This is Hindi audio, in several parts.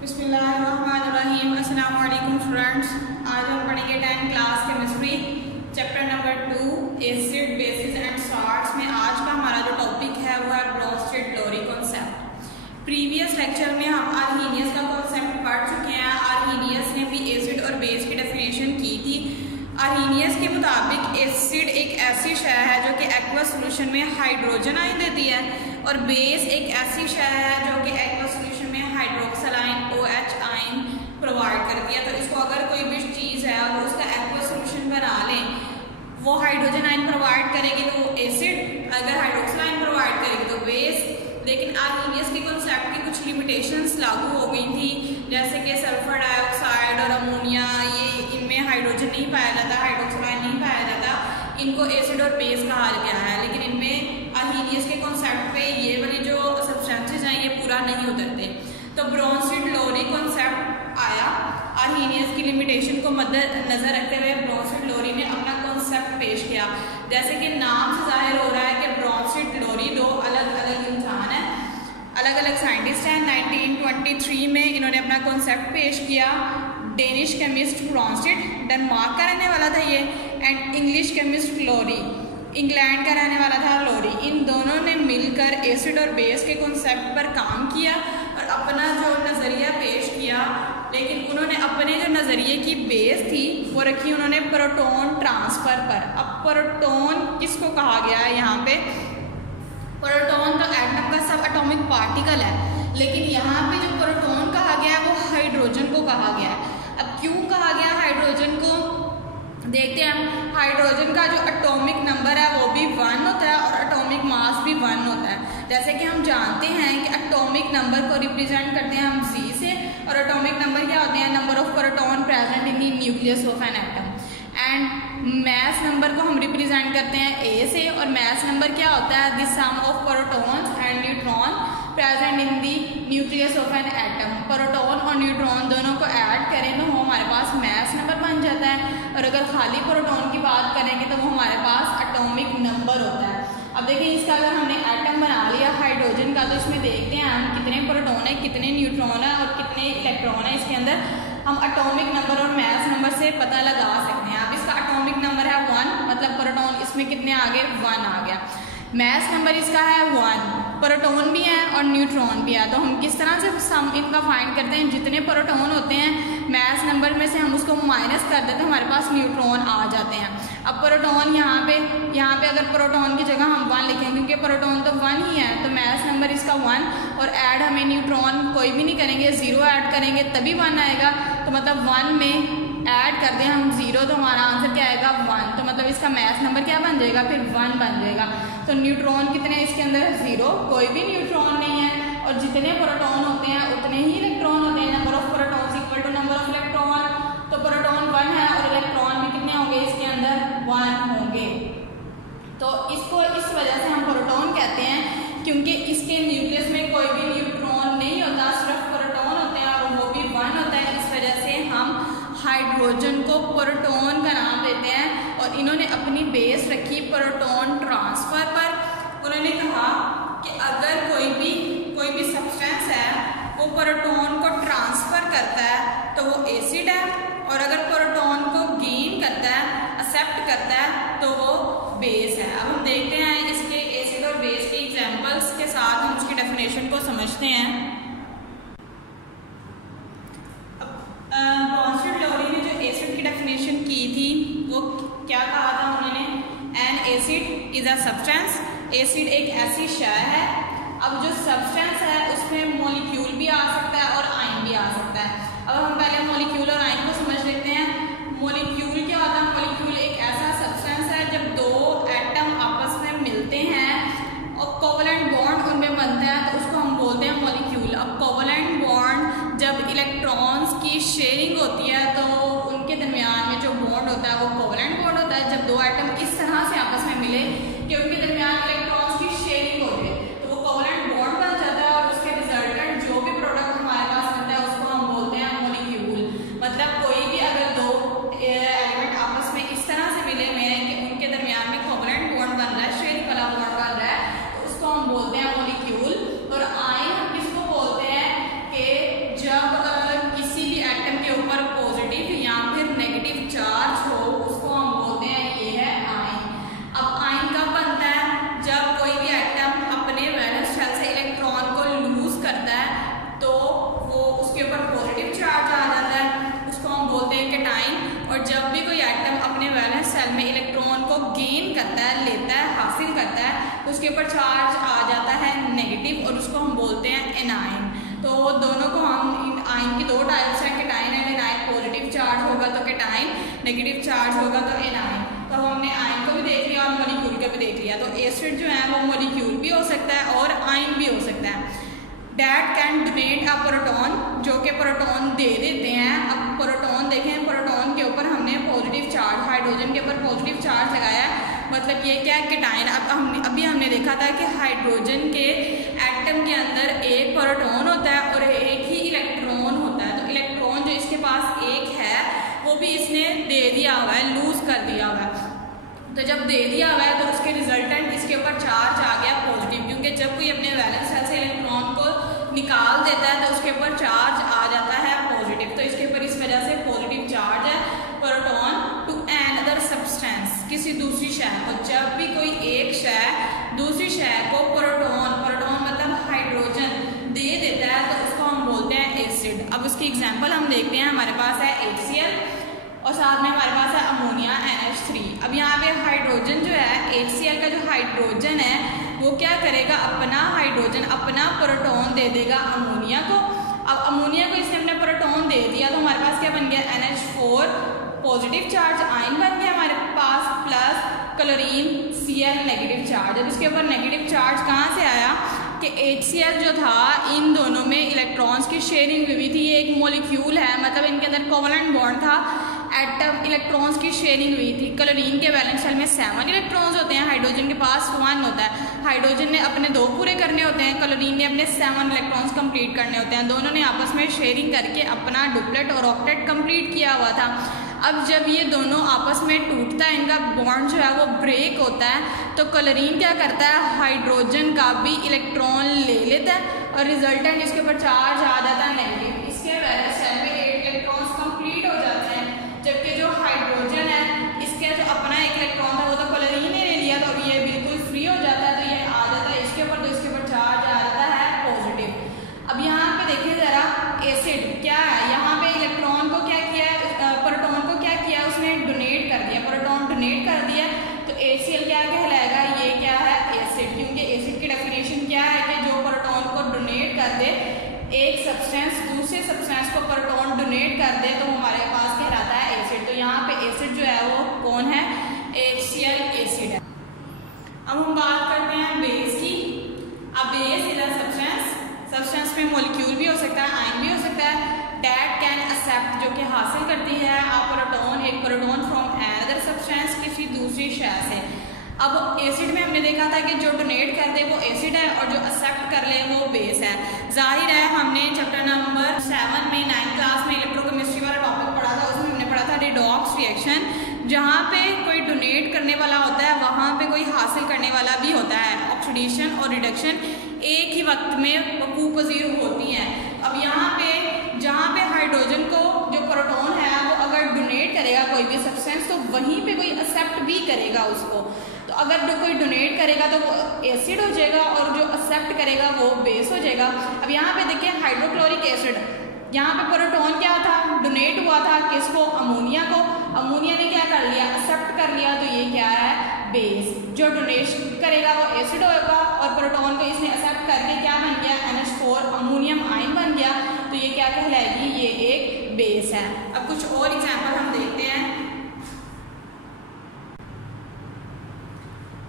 बिस्मिल्लाहिर्रहमानिर्रहीम। अस्सलाम वालेकुम स्टूडेंट्स। आज हम पढ़ेंगे 10th class chemistry chapter number 2 acid basis and salts में। आज का हमारा जो टॉपिक है वो है ब्रोंस्टेड-लोरी कॉन्सेप्ट। प्रीवियस लेक्चर में हम आर्हीनियस का कॉन्सेप्ट पढ़ चुके हैं। आर्हीनियस ने भी एसिड और बेस की डेफिनेशन की थी। आर्हीनियस के मुताबिक एसिड एक ऐसी शय है जो कि एक्वस सोल्यूशन में हाइड्रोजन आयन देती है और बेस एक ऐसी शय है जो कि एक्वस सोल्यूशन में hydroxyl ion OH ion provide करती है। तो इसको अगर कोई भी चीज़ है और उसका एक्वस सोल्यूशन बना लें, वो हाइड्रोजन आयन प्रोवाइड करेगी तो वो एसिड, अगर हाइड्रोक्सिल आयन प्रोवाइड करेगी तो बेस। लेकिन आर्हीनियस के कॉन्सेप्ट की कुछ लिमिटेशंस लागू हो गई थी, जैसे कि सल्फर डाइऑक्साइड और अमोनिया, ये इनमें हाइड्रोजन नहीं पाया जाता, हाइड्रोक्सिल आयन नहीं पाया जाता, इनको एसिड और बेस कहा गया है। लेकिन इनमें आर्हीनियस के कॉन्सेप्ट पे ये वाली जो सब्सटेंसेज हैं ये पूरा नहीं उतरते। तो ब्रोंस्टेड-लोरी कॉन्सेप्ट आया। आर्हीनियस की लिमिटेशन को मद्देनजर रखते हुए ब्रोंस्टेड-लोरी ने अपना कॉन्सेप्ट पेश किया। जैसे कि नाम से जाहिर हो रहा है कि ब्रोंस्टेड-लोरी दो अलग अलग इंसान हैं, अलग अलग साइंटिस्ट हैं। 1923 में इन्होंने अपना कॉन्सेप्ट पेश किया। डेनिश केमिस्ट ब्रोंस्टेड, डेनमार्क का रहने वाला था ये, and English chemist Lowry, England का रहने वाला था लोरी। इन दोनों ने मिलकर एसिड और बेस के कॉन्सेप्ट पर काम किया और अपना जो नज़रिया पेश किया। लेकिन उन्होंने अपने जो नज़रिए की बेस थी वो रखी उन्होंने प्रोटॉन ट्रांसफ़र पर। अब प्रोटॉन किसको कहा गया है यहाँ पे? प्रोटॉन तो एटम का सब एटॉमिक पार्टिकल है, लेकिन यहाँ पे जो प्रोटॉन कहा गया है वो हाइड्रोजन को कहा गया है। अब क्यों कहा गया हाइड्रोजन को, देखते हैं। हाइड्रोजन का जो एटॉमिक नंबर है वो भी 1 होता है और एटॉमिक मास भी 1 होता है। जैसे कि हम जानते हैं कि एटॉमिक नंबर को रिप्रेजेंट करते हैं हम Z से, और एटॉमिक नंबर क्या होते हैं? Number of proton present in the nucleus of an atom. And mass number को हम रिप्रेजेंट करते हैं A से, और मैस नंबर क्या होता है? The sum of protons and neutron present in the nucleus of an atom. Proton और न्यूट्रॉन दोनों को ऐड करें तो हमारे पास मैस नंबर बन जाता है, और अगर खाली प्रोटॉन की बात करेंगे तो वो हमारे पास एटॉमिक नंबर होता है। अब देखिए, इसका अगर हमने एटम बना लिया हाइड्रोजन का, तो इसमें देखते हैं हम कितने प्रोटॉन है, कितने न्यूट्रॉन है और कितने इलेक्ट्रॉन है इसके अंदर। हम एटॉमिक नंबर और मैस नंबर से पता लगा सकते हैं। अब इसका एटॉमिक नंबर है 1, मतलब प्रोटॉन इसमें कितने आ गए? 1 आ गया। मैस नंबर इसका है 1, प्रोटॉन भी है और न्यूट्रॉन भी है। तो हम किस तरह से सम इनका फाइंड करते हैं? जितने प्रोटॉन होते हैं मैस नंबर में से हम उसको माइनस कर देते हैं, हमारे पास न्यूट्रॉन आ जाते हैं। अब प्रोटॉन यहाँ पे अगर प्रोटॉन की जगह हम 1 लिखें, क्योंकि प्रोटॉन तो 1 ही है, तो मैस नंबर इसका 1, और ऐड हमें न्यूट्रॉन कोई भी नहीं करेंगे, 0 ऐड करेंगे तभी 1 आएगा। तो मतलब 1 में ऐड कर दें हम 0 तो हमारा आंसर क्या आएगा? 1। तो मतलब इसका मैस नंबर क्या बन जाएगा? फिर 1 बन जाएगा। तो न्यूट्रॉन कितने इसके अंदर? 0, कोई भी न्यूट्रॉन नहीं है, और जितने प्रोटॉन होते हैं उतने ही इलेक्ट्रॉन होते हैं। Number of protons equal to number of electron. तो प्रोटॉन 1 है और इलेक्ट्रॉन भी कितने होंगे इसके अंदर? 1 होंगे। तो इसको इस वजह से हम प्रोटॉन कहते हैं, क्योंकि इसके न्यूक्लियस में कोई भी न्यूट्रॉन नहीं होता, सिर्फ प्रोटॉन होते हैं और वो भी 1 होता है। इस वजह से हम हाइड्रोजन को प्रोटॉन का नाम देते हैं। और इन्होंने अपनी बेस रखी प्रोटॉन ट्रांसफर पर। उन्होंने कहा कि अगर कोई भी सब्सटेंस है वो प्रोटॉन को ट्रांसफर करता है तो वो एसिड है, और अगर प्रोटॉन को गेन करता है, एक्सेप्ट करता है, तो वो बेस है। अब हम देखते हैं इसके एसिड और बेस के एग्जांपल्स के साथ हम उसकी डेफिनेशन को समझते हैं। ब्रोंस्टेड-लोरी ने जो एसिड की डेफिनेशन की थी वो क्या कहा था उन्होंने? N acid is a substance. Acid एक ऐसी शय है। अब जो सब्सटेंस है उसमें मॉलिक्यूल भी आ सकता है और आयन भी आ सकता है। अब हम पहले मॉलिक्यूल और आयन को समझ लेते हैं। मॉलिक्यूल क्या होता है? मॉलिक्यूल एक ऐसा सब्सटेंस है जब 2 एटम आपस में मिलते हैं और कोवलेंट बॉन्ड उनमें बनता है तो उसको हम बोलते हैं मॉलिक्यूल। अब कोवलेंट बॉन्ड जब इलेक्ट्रॉन्स की शेयरिंग होती है तो उनके दरमियान में जो बॉन्ड होता है वो कोवलेंट बॉन्ड होता है। जब 2 एटम इस तरह से आपस में मिले कि उनके दरमियान इलेक्ट्रॉन्स की शेयरिंग हो जाए तो वो कोवलेंट बॉन्ड बन जाता है, और उसके रिजल्टेंट जो भी प्रोडक्ट हमारे पास बनता है उसको हम बोलते हैं मॉलिक्यूल। मतलब कोई भी अगर 2 एलिमेंट आपस में इस तरह से मिले हुए हैं कि उनके दरमियान में कोवलेंट बॉन्ड बन रहा है, शेयरिंग वाला बॉन्ड बन रहा है, तो उसको हम बोलते हैं मॉलिक्यूल। और आयन हम किसको बोलते हैं? कि जब उसके ऊपर चार्ज आ जाता है नेगेटिव और उसको हम बोलते हैं एनाइन। तो दोनों को हम आयन की दो टाइप्स हैं, cation and A9. Positive charge होगा तो केटाइन, नेगेटिव चार्ज होगा तो एनाइन। तो हमने आयन को भी देख लिया और मॉलिक्यूल को भी देख लिया। तो एसिड जो है वो मॉलिक्यूल भी हो सकता है और आयन भी हो सकता है। That can donate a proton, जो कि प्रोटॉन दे देते हैं। अब प्रोटॉन देखें, प्रोटॉन के ऊपर हमने पॉजिटिव चार्ज, हाइड्रोजन के ऊपर पॉजिटिव चार्ज लगाया है, मतलब ये क्या है, केटाइन। अब अभी हमने देखा था कि हाइड्रोजन के एटम के अंदर एक प्रोटॉन होता है और एक ही इलेक्ट्रॉन होता है। तो इलेक्ट्रॉन जो इसके पास एक है वो भी इसने दे दिया हुआ है, लूज कर दिया हुआ है। तो जब दे दिया हुआ है तो उसके रिजल्टेंट इसके ऊपर चार्ज आ गया पॉजिटिव, क्योंकि जब कोई अपने वैलेंस शेल से इलेक्ट्रॉन को निकाल देता है तो उसके ऊपर चार्ज आ जाता है पॉजिटिव। तो इसके ऊपर इस वजह से पॉजिटिव चार्ज है। प्रोटॉन टू अनदर सब्सटेंस, किसी दूसरी शय को, जब भी कोई एक शय दूसरी शय को प्रोटॉन मतलब हाइड्रोजन दे देता है तो उसको हम बोलते हैं एसिड। अब उसकी एग्जांपल हम देखते हैं। हमारे पास है HCl और साथ में हमारे पास है अमोनिया NH3। अब यहाँ पे हाइड्रोजन जो है, HCl का जो हाइड्रोजन है वो क्या करेगा, अपना हाइड्रोजन, अपना प्रोटॉन दे देगा अमोनिया को। अब अमोनिया को इसने अपना प्रोटॉन दे दिया तो हमारे पास क्या बन गया, NH4 पॉजिटिव चार्ज आयन बन गया हमारे पास, plus chlorine Cl negative charge. अब इसके ऊपर नेगेटिव चार्ज कहाँ से आया कि HCl जो था, इन दोनों में इलेक्ट्रॉन्स की शेयरिंग हुई थी। ये एक मॉलिक्यूल है, मतलब इनके अंदर कोवलेंट बॉन्ड था, एटम इलेक्ट्रॉन्स की शेयरिंग हुई थी। क्लोरीन के वैलेंस शेल में 7 इलेक्ट्रॉन्स होते हैं, हाइड्रोजन के पास 1 होता है। हाइड्रोजन ने अपने 2 पूरे करने होते हैं, क्लोरीन ने अपने 7 इलेक्ट्रॉन्स कंप्लीट करने होते हैं। दोनों ने आपस में शेयरिंग करके अपना डुप्लेट और ऑक्टेट कंप्लीट किया हुआ था। अब जब ये दोनों आपस में टूटता है, इनका बॉन्ड जो है वो ब्रेक होता है, तो क्लोरीन क्या करता है, हाइड्रोजन का भी इलेक्ट्रॉन ले लेता है और रिजल्टेंट इसके ऊपर चार्ज आ जाता है नेगेटिव। इसके वैलेंस शेल में 8 इलेक्ट्रॉन्स कंप्लीट हो जाते हैं, जबकि जो हाइड्रोजन है इसके जो अपना एक इलेक्ट्रॉन था वो तो क्लोरीन ने ले लिया, तो अब ये बिल्कुल फ्री हो जाता है, तो ये आ जाता है इसके ऊपर, तो इसके ऊपर चार्ज आ जाता है पॉजिटिव। अब यहाँ पे देखिए जरा, एसिड क्या है, यहाँ पे इलेक्ट्रॉन को क्या किया, प्रोटॉन को क्या किया, उसने डोनेट कर दिया, प्रोटॉन डोनेट कर दिया, तो HCl क्या कहलाएगा, ये क्या है, एसिड। क्योंकि एसिड की डेफिनेशन क्या है कि जो प्रोटॉन को डोनेट कर दे, एक सब्सटेंस दूसरे सब्सटेंस को प्रोटॉन डोनेट कर दे, तो हमारे पास कहलाता है एसिड। तो यहाँ पे एसिड जो है वो कौन है, HCl एसिड है। अब हम बात करते हैं बेस की। अब बेस इज अ सब्सटेंस में मॉलिक्यूल भी हो सकता है, आयन भी हो सकता है। डैट कैन एक्सेप्ट, जो कि हासिल करती है एक प्रोटॉन फ्रॉम अनदर सब्सटेंस, किसी दूसरी शय से। अब एसिड में हमने देखा था कि जो डोनेट कर दे वो एसिड है और जो एक्सेप्ट कर ले वो बेस है। जाहिर है हमने चैप्टर नंबर 7 में 9th क्लास में इलेक्ट्रोकेमिस्ट्री वाला टॉपिक पढ़ा था, उसमें हमने पढ़ा था रिडॉक्स रिएक्शन। जहाँ पे कोई डोनेट करने वाला होता है वहाँ पे कोई हासिल करने वाला भी होता है। ऑक्सीडेशन और रिडक्शन एक ही वक्त में वकूअ पज़ीर होती हैं। अब यहाँ पे जहाँ पे हाइड्रोजन को जो प्रोटॉन है वो अगर डोनेट करेगा कोई भी सब्सटेंस, तो वहीं पे कोई एक्सेप्ट भी करेगा उसको। तो अगर जो कोई डोनेट करेगा तो वो एसिड हो जाएगा और जो एक्सेप्ट करेगा वो बेस हो जाएगा। अब यहाँ पे देखिए हाइड्रोक्लोरिक एसिड, यहाँ पे प्रोटॉन क्या था, डोनेट हुआ था किसको, अमोनिया को। अमोनिया ने क्या कर लिया, एक्सेप्ट कर लिया, तो ये क्या है, बेस। जो डोनेशन करेगा वो एसिड होगा और प्रोटॉन को इसने एक्सेप्ट करके क्या बन गया, NH4 अमोनियम आयन बन गया, तो ये क्या कहलाएगी, ये एक बेस है। अब कुछ और एग्जांपल हम देखते हैं।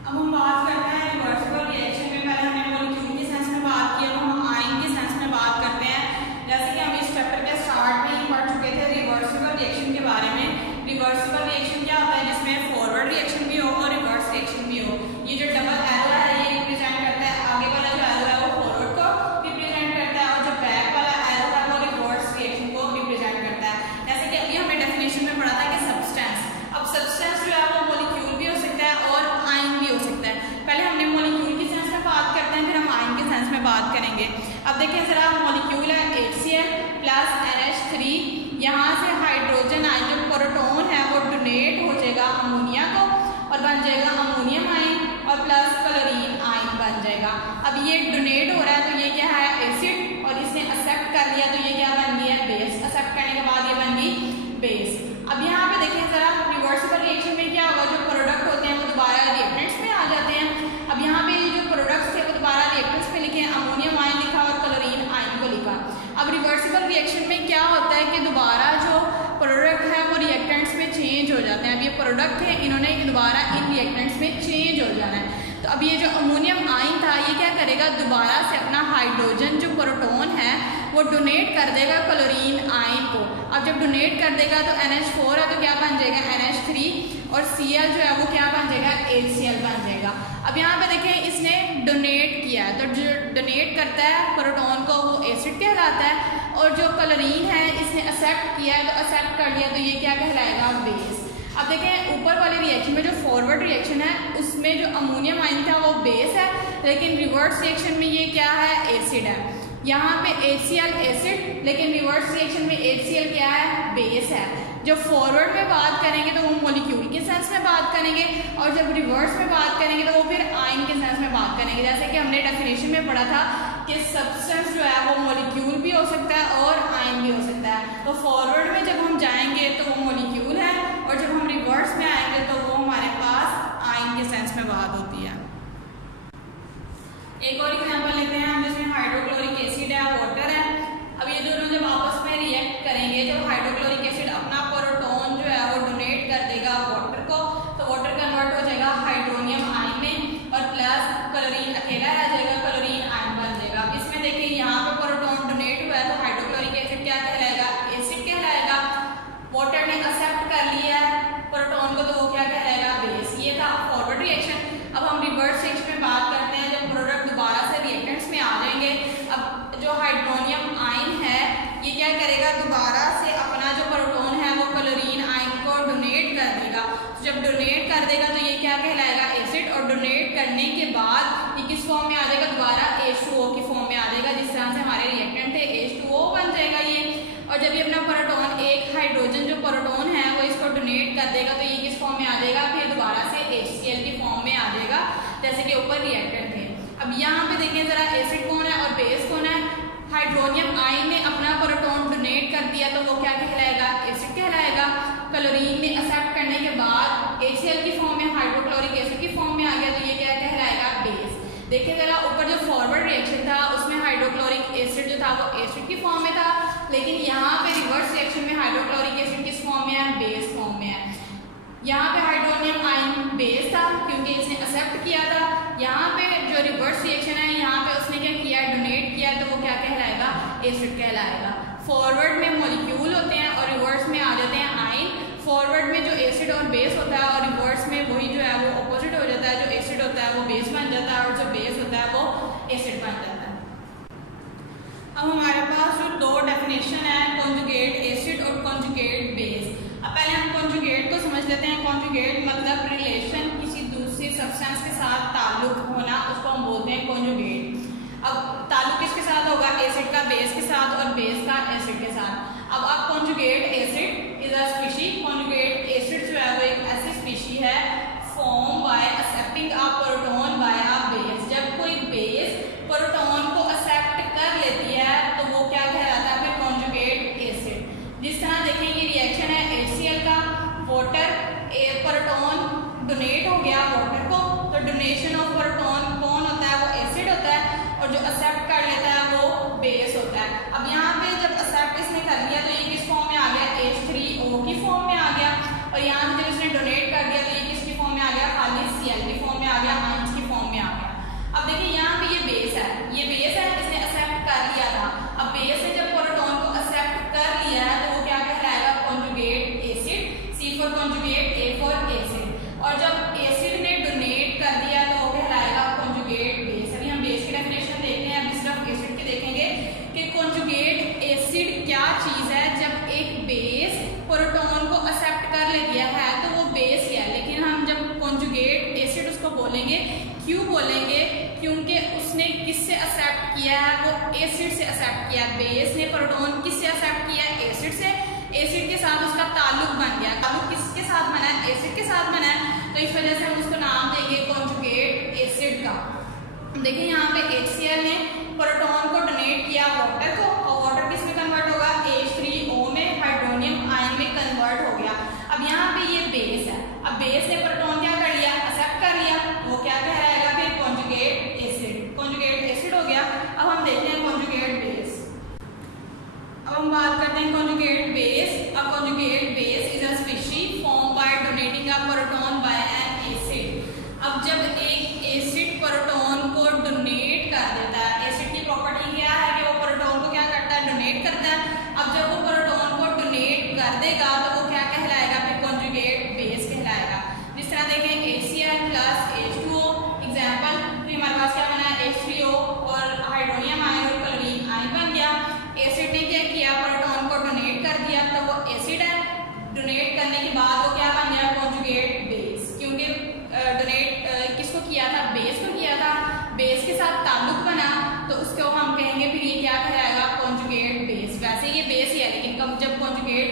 अब हम बात करते हैं रिवर्सिबल रिएक्शन में। पहले हमने मॉलिक्यूल के सेंस में बात की, अब हम आयन के सेंस में बात करते हैं। जैसे कि हम इस चैप्टर के स्टार्ट में ही पढ़ चुके थे रिवर्सिबल रिएक्शन के बारे में। रिवर्सिबल रिएक्शन क्या होता है, जिसमें फॉरवर्ड रिएक्शन भी हो और रिवर्स रिएक्शन भी हो। ये जो डबल एरो है ये रिप्रेजेंट करता है, आगे वाला जो एरो है वो फॉरवर्ड को रिप्रेजेंट करता है और जो बैक वाला एरो है वो रिवर्स रिएक्शन को रिप्रेजेंट करता है। जैसे कि अभी हमने डेफिनेशन में पढ़ा था कि सब्सटेंस, अब सब्सटेंस जो है वो मॉलिक्यूल भी हो सकता है और आयन भी हो सकता है। पहले हमने मॉलिक्यूल के सेंस में बात करते हैं, फिर हम आयन के सेंस में बात करेंगे। अब देखिए जरा, मॉलिक्यूल है HCl प्लस NH3, यहाँ से हाइड्रोजन आयन जो प्रोटॉन है वो डोनेट हो जाएगा अमोनिया को और बन जाएगा अमोनियम आयन और प्लस क्लोरीन आयन बन जाएगा। अब ये डोनेट हो रहा है तो ये क्या है, एसिड, और इसने एक्सेप्ट कर लिया तो ये क्या बन गया, बेस। एक्सेप्ट करने के बाद ये बन गई बेस। अब यहाँ पे देखिए जरा, रिवर्सिबल रिएक्शन में क्या होगा, जो प्रोडक्ट होते हैं वो दोबारा रिएक्टेंट्स में आ जाते हैं। अब यहाँ पे जो हो जाते हैं। अब ये प्रोडक्ट है, इन्होंने दोबारा इन रिएक्टेंट्स में चेंज हो जाना है। तो अब ये जो अमोनियम आयन था ये क्या करेगा, दोबारा से अपना हाइड्रोजन जो प्रोटॉन है वो डोनेट कर देगा क्लोरीन आयन को। अब जब डोनेट कर देगा तो NH4 है तो क्या बन जाएगा NH3, और Cl जो है वो क्या बन जाएगा HCl बन जाएगा। अब यहाँ पे देखें इसने डोनेट किया है, तो जो डोनेट करता है प्रोटॉन को वो एसिड कहलाता है, और जो क्लोरीन है इसने एक्सेप्ट किया है, तो एक्सेप्ट कर लिया तो ये क्या कहलाएगा बेस। अब देखें ऊपर वाले रिएक्शन में जो फॉरवर्ड रिएक्शन है उसमें जो अमोनियम आयन था वो बेस है, लेकिन रिवर्स रिएक्शन में ये क्या है एसिड है। यहाँ पे HCl एसिड, लेकिन रिवर्स रिएक्शन में HCl क्या है बेस है। जब फॉरवर्ड में बात करेंगे तो वो मॉलिक्यूल के सेंस में बात करेंगे, और जब रिवर्स में बात करेंगे तो वो फिर आयन के सेंस में बात करेंगे। जैसे कि हमने डेफिनेशन में पढ़ा था कि सब्सटेंस जो है वो मॉलिक्यूल भी हो सकता है और आयन भी हो सकता है। तो फॉरवर्ड में जब हम जाएंगे तो वो मॉलिक्यूल है, और जब हम रिवर्स में आएंगे तो वो हमारे पास आयन के सेंस में बात होती है। एक और एग्जांपल लेते हैं हम, जिसमें हाइड्रोक्लोरिक एसिड है, वाटर है। अब ये दोनों जब आपस में रिएक्ट करेंगे, जब हाइड्रोक्लोरिक एसिड अपना प्रोटॉन जो है वो डोनेट कर देगा वाटर को, तो वाटर कन्वर्ट हो जाएगा हाइड्रोनियम आयन में, और प्लस क्लोरीन अकेला रह जाएगा, क्लोरीन आयन बन जाएगा। इसमें देखिए यहाँ पे प्रोटॉन डोनेट हुआ है तो हाइड्रोक्लोरिक एसिड क्या कहलाएगा एसिड कहलाएगा। वाटर ने एक्सेप्ट कर लिया है प्रोटॉन को तो वो क्या कहलाएगा बेस। ये था फॉरवर्ड रिएक्शन। अब हम रिवर्स रिएक्शन में बात करते हैं, जब प्रोडक्ट दोबारा से रिएक्टेंट्स में आ जाएंगे। अब जो हाइड्रोनियम आयन है ये क्या करेगा, दोबारा से अपना जो प्रोटॉन है वो क्लोरीन आयन को डोनेट कर देगा। जब डोनेट कर देगा तो ये क्या कहलाएगा एसिड, और डोनेट करने के बाद ये किस फॉर्म में आ जाएगा, दोबारा H2O की फॉर्म में आ जाएगा। जिस तरह से हमारे रिएक्टेंट थे H2O बन जाएगा ये। और जब ये अपना प्रोटॉन, एक हाइड्रोजन जो प्रोटॉन है वो इसको डोनेट कर देगा तो ये किस फॉर्म में आ जाएगा, फिर दोबारा से HCl की फॉर्म में आ जाएगा, जैसे कि ऊपर रिएक्टेंट थे। अब यहाँ पे देखिए जरा एसिड कौन है और बेस कौन है। हाइड्रोनियम आयन ने अपना प्रोटॉन डोनेट कर दिया तो वो क्या कहलाएगा एसिड कहलाएगा। क्लोरीन ने एक्सेप्ट करने के बाद HCl की फॉर्म में, हाइड्रोक्लोरिक एसिड की फॉर्म में आ गया तो ये क्या कहलाएगा बेस। देखिए जरा ऊपर जो फॉरवर्ड रिएक्शन था उसमें हाइड्रोक्लोरिक एसिड जो था वो एसिड की फॉर्म में था, लेकिन यहाँ पे रिवर्स रिएक्शन में हाइड्रोक्लोरिक एसिड किस फॉर्म में है, बेस फॉर्म में है। यहाँ पे हाइड्रोनियम आयन बेस था क्योंकि इसने एक्सेप्ट किया था। यहाँ पे जो रिवर्स रिएक्शन है यहाँ पे उसने क्या किया, डोनेट किया, तो वो क्या कहलाएगा एसिड कहलाएगा। फॉरवर्ड में मॉलिक्यूल होते हैं और रिवर्स में आ जाते हैं आयन। फॉरवर्ड में जो एसिड और बेस होता है और रिवर्स में वही जो है वो ऑपोजिट हो जाता है, जो एसिड होता है वो बेस बन जाता है और जो बेस होता है वो एसिड बन जाता है। अब हमारे पास जो दो डेफिनेशन है, कॉन्जुगेट एसिड और कॉन्जुगेट बेस। अब पहले हम कॉन्जुगेट को समझ लेते हैं। कॉन्जुगेट मतलब रिलेशन, किसी दूसरी सब्सटेंस के साथ ताल्लुक होना, उसको हम बोलते हैं कॉन्जुगेट। अब ताल्लुक किसके साथ होगा, एसिड का बेस के साथ और बेस का एसिड के साथ। अब आप conjugate acid is a species, conjugate acid जो है वो एक ऐसी स्पीशी है form by accepting a proton by a base. जब कोई बेस प्रोटॉन को एक्सेप्ट कर लेती है तो वो क्या कहलाता है फिर कॉन्जुगेट एसिड। जिस तरह देखें ये रिएक्शन है HCl का, वाटर प्रोटॉन डोनेट हो गया वाटर को, तो डोनेशन ऑफ प्रोटॉन कौन होता है, वो एसिड होता है, और जो एक्सेप्ट कर लेता है वो बेस होता है। अब यहाँ पे जब एक्सेप्ट इसने कर लिया तो ये किस फॉर्म में आ गया, H3O की फॉर्म में आ गया, और यहाँ पे जब इसने डोनेट कर दिया तो ये किसकी फॉर्म में आ गया, खाली Cl की फॉर्म में आ गया, आयंस की फॉर्म में आ गया। अब देखिए यहाँ पे ये बेस है, ये बेस है, इसने एक्सेप्ट कर लिया था। अब बेस ने जब प्रोटॉन को एक्सेप्ट कर लिया है तो वो क्या कहलाएगा conjugate acid, C for conjugate, A for acid. और जब एसिड ने डोनेट कर दिया तो वो कहलाएगा कॉन्जुगेट बेस। अभी हम बेस की डेफिनेशन देखते हैं, अभी सिर्फ एसिड की देखेंगे कि कॉन्जुगेट एसिड क्या चीज है। जब एक बेस प्रोटॉन को एक्सेप्ट कर ले दिया है तो वो बेस ही है, लेकिन हम जब कॉन्जुगेट एसिड उसको बोलेंगे, क्यों बोलेंगे, क्योंकि उसने किससे एक्सेप्ट किया है, वो एसिड से एक्सेप्ट किया है। बेस ने प्रोटॉन किससे एक्सेप्ट किया है, एसिड से। एसिड के साथ उसका ताल्लुक बन गया, ताल्लुक किसके साथ बना है, एसिड के साथ बना है, तो इस वजह से हम उसको नाम देंगे कॉन्जुगेट एसिड का। देखिए यहाँ पे HCl ने प्रोटॉन को डोनेट किया वाटर को, और वाटर किस में कन्वर्ट होगा, H3O में, हाइड्रोनियम आयन में कन्वर्ट हो गया। अब यहाँ पे ये बेस है, अब बेस ने प्रोटॉन क्या कर लिया, एक्सेप्ट कर लिया, वो क्या कहलाएगा फिर कॉन्जुगेट एसिड। कॉन्जुगेट एसिड हो गया। अब हम देखते हैं कॉन्जुगेट बेस। अब हम बात करते हैं कॉन्जुगेट बेस। अब conjugate base is a species form by donate करता है। अब जब वो प्रोटॉन को डोनेट कर देगा तो वो क्या कहलाएगा, फिर कॉन्जुगेट बेस कहलाएगा। जिस तरह देखें HCl प्लस H2O एग्जाम्पल, तो हमारे पास क्या बना है H3O और हाइड्रोनियम आयन और क्लोरीन आयन बन गया। एसिड ने क्या किया, प्रोटॉन को डोनेट कर दिया तो वो एसिड है, डोनेट करने के बाद वो क्या बन गया, कॉन्जुगेट बेस, क्योंकि डोनेट किसको किया था, बेस को किया था, बेस के साथ ताल्लुक बना तो उसको हम कहेंगे फिर ये क्या कहलाएगा, कॉन्जुगेट बेस। वैसे ये बेस ही है लेकिन कम जब कॉन्जुगेट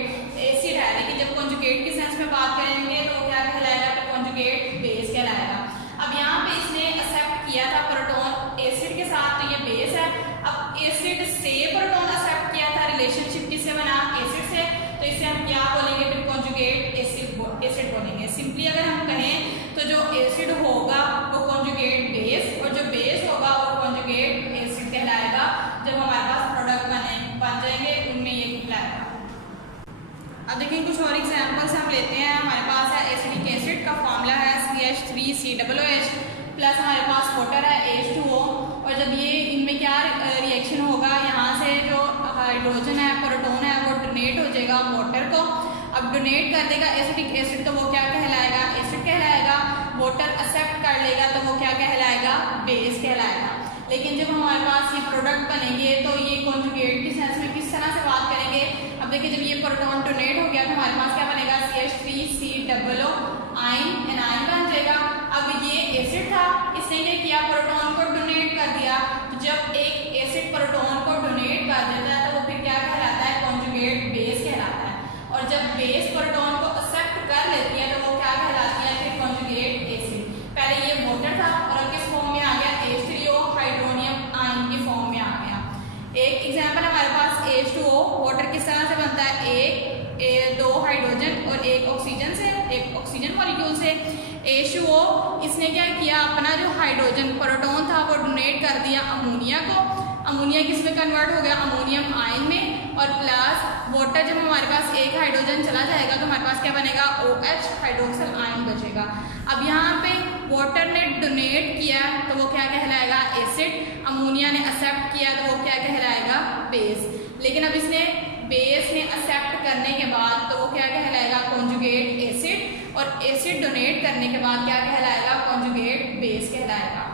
एसिड है, लेकिन जब कॉन्जुगेट के सेंस में बात करेंगे तो क्या कहलाएगा, फिर कॉन्जुगेट बेस कहलाएगा। अब यहाँ पे इसने एक्सेप्ट किया था प्रोटॉन एसिड के साथ तो ये बेस है। अब एसिड से प्रोटॉन एक्सेप्ट किया था, रिलेशनशिप किससे बना, एसिड से, तो इसे हम क्या बोलेंगे, फिर कॉन्जुगेट एसिड बोलेंगे। सिंपली अगर हम कहें तो जो एसिड होगा वो कॉन्जुगेट बेस और जो बेस होगा वो कॉन्जुगेट एसिड कहलाएगा। जब हमारे पास प्रोडक्ट बन जाएंगे उनमें ये कहलाएगा। अब देखिए कुछ और एग्जांपल्स हम लेते हैं। हमारे पास है एसिडिक एसिड का फॉर्मूला है CH3COOH प्लस हमारे पास वाटर है H2O, और जब ये इनमें क्या रिएक्शन होगा, यहाँ से जो हाइड्रोजन है, प्रोटॉन है, वो डोनेट हो जाएगा वाटर को। अब डोनेट कर देगा एसिडिक एसिड तो वो क्या कहलाएगा, एसिड कहलाएगा। वाटर एक्सेप्ट कर लेगा तो वो क्या कहलाएगा, बेस कहलाएगा। लेकिन जब हमारे पास ये प्रोडक्ट बनेंगे तो ये कॉन्जुगेट के सेंस में किस तरह से बात करेंगे। अब देखिए जब ये प्रोटॉन डोनेट हो गया तो हमारे पास क्या बनेगा, CH3COO आयन एनायन बन जाएगा। अब ये एसिड था, इसने क्या किया, प्रोटॉन को डोनेट कर दिया। तो जब एक एसिड प्रोटॉन को डोनेट कर देता है तो वो फिर क्या कहलाता है, कॉन्जुगेट बेस कहलाता है। और जब बेस प्रोटॉन को एक्सेप्ट कर लेती है तो वो क्या कहलाती है, फिर कॉन्जुगेट एसिड। पहले ये वाटर था और अब किस फॉर्म में आ गया, H3O हाइड्रोनियम आयन के फॉर्म में आ गया। एक एग्जांपल हमारे पास H2O, वाटर किस तरह से बनता है, दो हाइड्रोजन और एक ऑक्सीजन से, एक ऑक्सीजन मॉलिक्यूल से। H2O इसने क्या किया, अपना जो हाइड्रोजन प्रोटॉन था वो डोनेट कर दिया अमोनिया को। अमोनिया किस में कन्वर्ट हो गया, अमोनियम आयन में, और प्लस वाटर जब हमारे पास एक हाइड्रोजन चला जाएगा तो हमारे पास क्या बनेगा, OH हाइड्रोक्सिल आयन बचेगा। अब यहाँ पे वाटर ने डोनेट किया तो वो क्या कहलाएगा, एसिड। अमोनिया ने एक्सेप्ट किया तो वो क्या कहलाएगा, बेस। लेकिन अब इसने बेस ने एक्सेप्ट करने के बाद तो वो क्या कहलाएगा, कॉन्जुगेट एसिड, और एसिड डोनेट करने के बाद क्या कहलाएगा, कॉन्जुगेट बेस कहलाएगा।